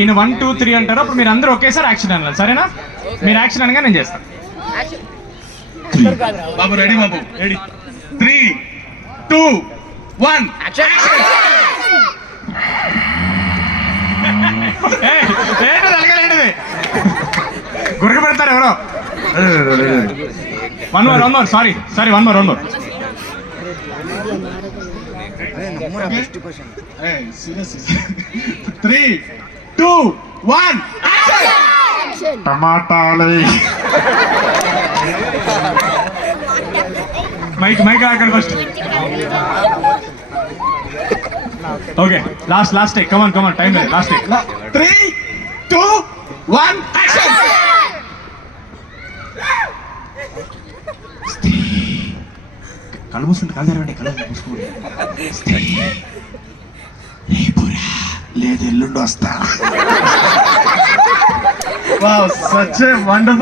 ఈయన 1 2 3 అంటారు, అప్పుడు మీరు అందరూ ఒకేసారి యాక్షన్ అనాలి, సరేనా? మీరు యాక్షన్ అనగా నేను చేస్తాను. బాబు రెడీ, బాబు రెడీ. 3 2 1 యాక్షన్. గురక పెడతారు ఎవరో. One more sorry 1 more. Hey, seriously. 3 2 1 action. టమాటాలు. మైక్ ఆకండి first. Okay, last take. Come on time లేదు. Last take. 3 2 1 action. కళ్ళు మూసుకుంటే కళ్ళు తెరవండి. కళ్ళు మూసుకోండి. రేపురా లేదు ఎల్లుండి వస్తా. Wow, such a wonderful